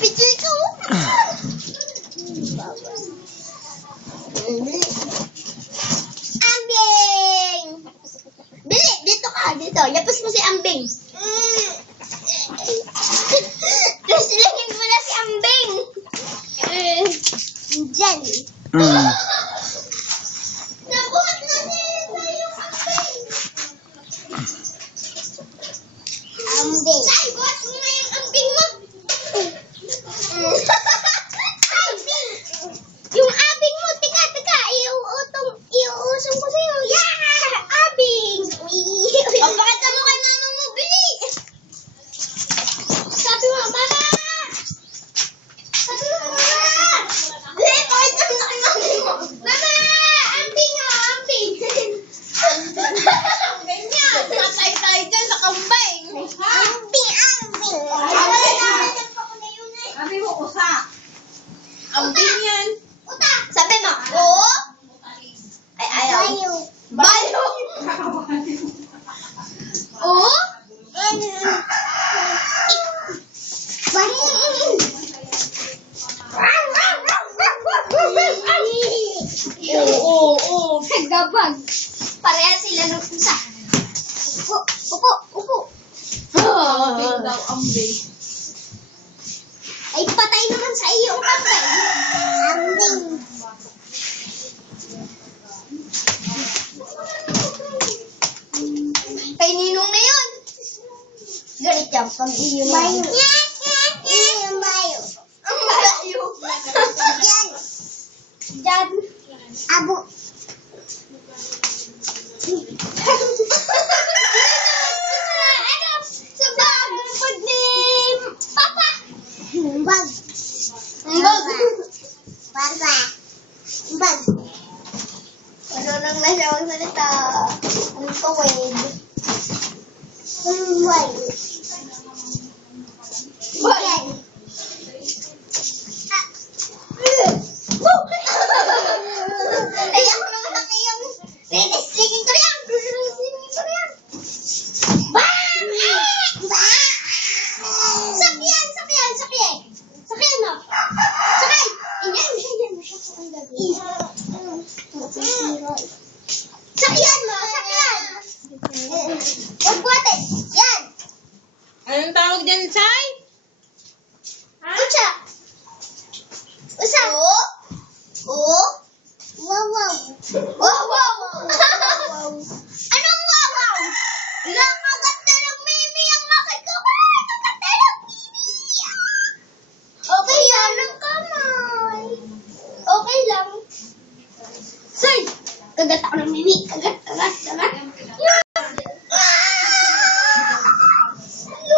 Picture ko. Ambing! Bili, dito ka. Dito. Yapos mo si Ambing. Kasilangin mo na si Ambing. Diyan. Nabuhat na nila yung Ambing. Ambing. Say, buhat mo na yung Ambing mo. Ambing. Yung Ambing mo, tika. Iuusong ko sa'yo. Yeah! Ambing. Pagpakita mo kay mama mo, bili. Sabi mo, mama. Bili, pakita mo kay mama mo. Mama! Ambing o, Ambing. Ganyan. Patay tayo dyan sa kambing. Ambing. Sabi mo, usa. Ambing yan. Uta. Sabi mo, oo. Ay, ayaw. Bayo. Oo. Oo. Gabag. Parehan sila ng pusa. Upo. Ambing daw, ambing. Ay, patay naman sa iyo ang kambing. Ambing. Kay Ninong na yun. Ganit yan. Pag iyo na yun. Mayo. Ang malayo. Diyan. Abo. Sa bagong pag ni Papa. Bag. Marunong na siya magsalita. Ang tuwid. Bag. Ay, ako naman ang iyong rinisligin ko yan. Bang! Sakyan, no? Sakay! Yan. Sakyan mo. Huwag buhatin. Yan. Anong tawag dyan, Sai? Usa. Wow. Anong wow? Nakagatelang mimi ang makikabay. Nakagatelang mimi. Okay yan ang kamay. Okay lang. Say, kagat ako ng mimi. Kagat.